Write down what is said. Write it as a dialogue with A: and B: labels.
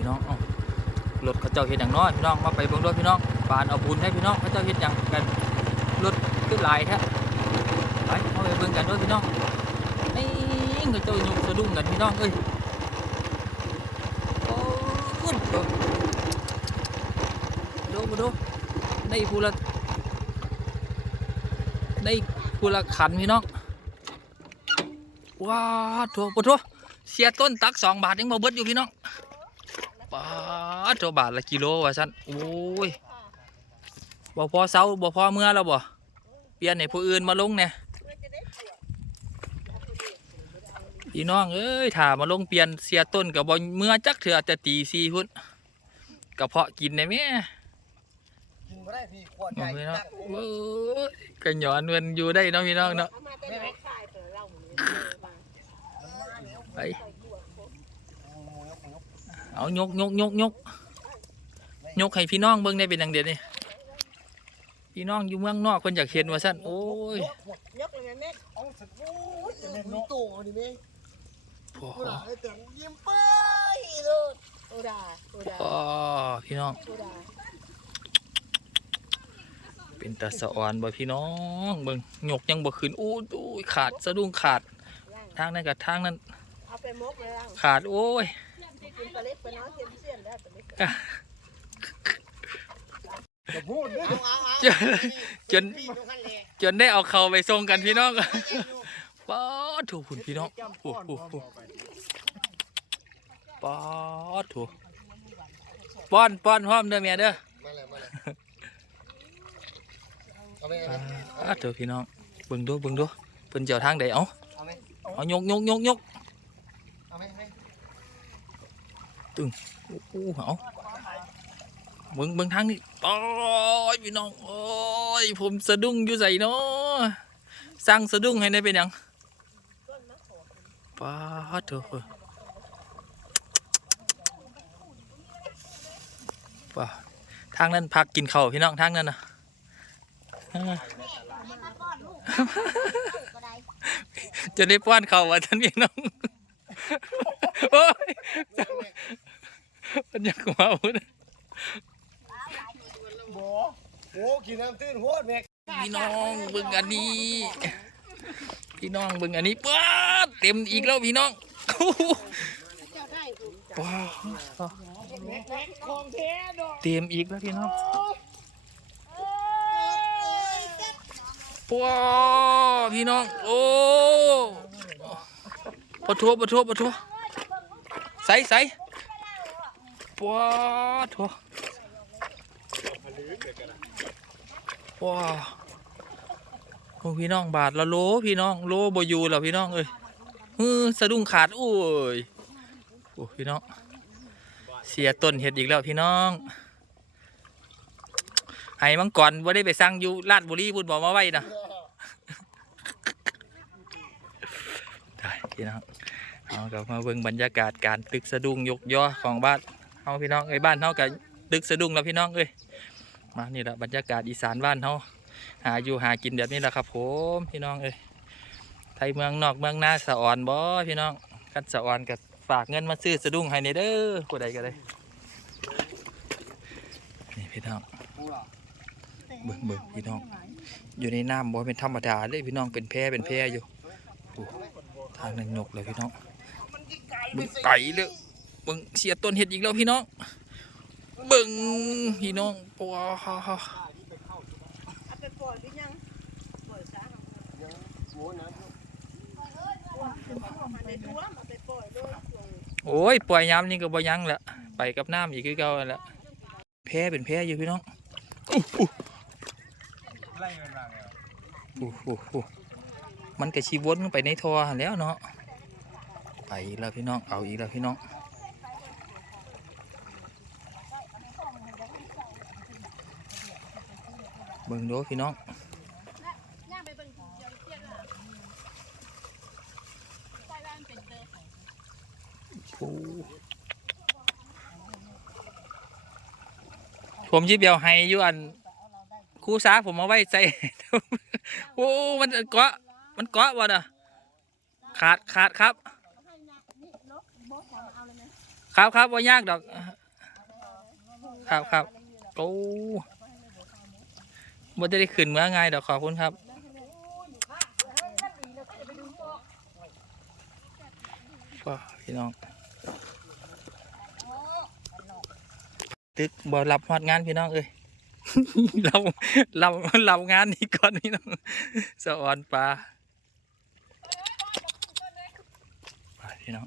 A: พี่น้องเอ้ารถเขาเจ้าเฮ็ดอย่างน้อยพี่น้องมาไปเบิ่งด้วยพี่น้องปานเอาบุญให้พี่น้องเขาเจ้าเฮ็ดอย่างกันรถขึ้นหลายแท้ไปเอาไปเบิ่งกันด้วยพี่น้องนี่เขาเจ้ายกสะดุ้งกันพี่น้องเอ้ยโอ้ยดูมาดูได้ผู้ละได้ผู้ละขันพี่น้องว้าโถปะโถเสียต้นตักสองบาทยังบ่เบิดอยู่พี่น้อง ปาดตัวบาทละกิโลว่าซั่นโอ้ยบ่พอเซาบ่พอเมื่อแล้วบ่เปลี่ยนให้ผู้อื่นมาลงเนี่ยพี่น้องเอ้ยถ้ามาลงเปลี่ยนเสียต้นกับบ่เมื่อจักเถื่อแต่ตีสี่พุ่นกระเพาะกินได้แม่
B: กินบ่ได้พี่ขวด
A: โอ้
B: ใหญ่
A: ยเนาะ
B: ตั้ง
A: โอ้ยกระหยอนเงินอยู่ได้เนาะพี่น้องเนาะ
C: เอามาแต่ไหนขายเถอะเราเนี่ย
A: ไป เอายกยกยกยกยกให้พี่น้องเบิ่งได้เป็นดังเด็ดนี่พี่น้องอยู่เมืองนอกคนอยากเห็นว่าซั่นโอ้ย
C: ยกเลยแม่
B: เอาสักโอ้ยจะเป็นโตนี่แม่
A: โอ้
B: กู
A: โห
B: ด่าให้แต่งยิ้มเป้ย
C: โลดโอดาโอดา
A: อ๋อพี่น้อง
C: โอดา
A: เป็นตาสะอ่อนบ่พี่น้องเบิ่งหยกยังบ่ขึ้นอู้อู้ยขาดสะดุ้งขาด
C: ย่าง
A: ทางนั้นกับทางนั้น
C: เอาไปมกเลยล่ะ
A: ขาดโอ้ย
C: กินปลาเล็กปลาน้อยเสียนเสียนได้ปลาเล็ก
B: จะพูดด้วย
A: จนจนจนได้เอาเขาไปส่งกันพี่น้องป๊อดถูกคุณพี่น้องโอ้โหป๊อดถูกป้อนป้อนพร้อมเด้อแม่เด้อ
B: เลยมาเลยเอาไป
A: ป๊าดเถอะพี่น้องเบิ่งดูเบิ่งดูเพิ่นเจ้าทางใดเอา
B: เอา
A: เอายกยกยกยก
B: เอาไหม
A: โอ้โหเอาเบิ่งเบิ่งทางนี้โอ้ยพี่น้องโอ้ยผมสะดุ้งอยู่ใส่เนาะสร้างสะดุ้งให้ได้เป็นยังป้าเถอะป้าทางนั้นพักกินข้าวพี่น้องทางนั้นนะจะได้ป้อนเข้าวว่าท่านพี่น้อง โอ้ย นอยากมาพูด
B: บ่โอ้กินน้ำตื้นหัวแม่
A: พี่น้องเบิ่งอันนี้ พี่น้องเบิ่งอันนี้ป้าดเต็มอีกแล้วพี่น้องโอ้โห
C: เจ้าได้ถูก
A: ป้าด
C: แม็กของแท้ดอก
A: เต็มอีกแล้วพี่น้องป้าดพี่น้อง โอ้ปะทัวปะทัวปะทัวใส่ใส่ ป้าดทัวว้าโอ้พี่น้องบาทละโลพี่น้องโลบอยู่แล้วพี่น้องเอ้ยฮือสะดุ้งขาดโอ้ยโอ้พี่น้อง เสียต้นเห็ดอีกแล้วพี่น้องไห้มังกรว่าได้ไปสั่งอยู่ลาดบุรีพูดบอกมาไว้นะได้พี่น้องเอากลับมาเบิ่งบรรยากาศการตึกสะดุ้งยกย่อของบ้าน เอาพี่น้องเอ้ยบ้านเฮากับตึกสะดุ้งแล้วพี่น้องเอ้ยมานี่แหละบรรยากาศอีสานบ้านเฮาหาอยู่หากินแบบนี้แหละครับ ผมพี่น้องเอ้ยไทยเมืองนอกเมืองนาสะอ่อนบ่พี่น้องกันสะอ่อนกับฝากเงินมาซื้อสะดุ้งให้ในเด้อผู้ใดก็ได้นี่พี่น้องเบิ่งเบิ่งพี่น้อง อยู่ในน้ำบ่เป็นธรรมดาเลยพี่น้องเป็นแพเป็นแพอยู่ทางนั้นยกเลยพี่น้องบึงไก่เลย บิ่งเสียต้นเห็ดอีกแล้วพี่น้องเบิ่งพี่น้องว้าว
C: เอาไปปล่อยหรือยังปล่อยซะมันได้ตัวมาไปปล่อยเลย
A: โอ้ยปล่อยยามนี่ก็บ่ยั้งละไปกับน้ำอีกคือเก่าแล้วแพ้เป็นแพอยู่พี่น้อง
B: ไล่มันมาไง
A: โอ้โหมันก็ชีวนไปในทอหั่นแล้วเนาะไปอีกแล้วพี่น้องเอาอีกแล้วพี่น้อง เบิ่งดูพี่น้อง
C: ย่างไปเบิ่งเดี๋ยวเทียนอะใส่บ้านเป็นเตอร์ของ
A: โอ้ผมยิบเดียวให้อยู่อันครูสาผมเอาไว้ใส่โอ้ มันเกาะ มันเกาะวะน่ะขาดขาดครับ ครับครับว่ายากดอก ครับครับโอ้ บ่ได้ขึ้นเมื่อไงเดี๋ยวขอบคุณครับก็พี่น้อง ตึกบ่รับฮอดงานพี่น้องเอ้ยเราเราเรางานนี้ก่อนพี่น้องสะออนปลาพี่น้อง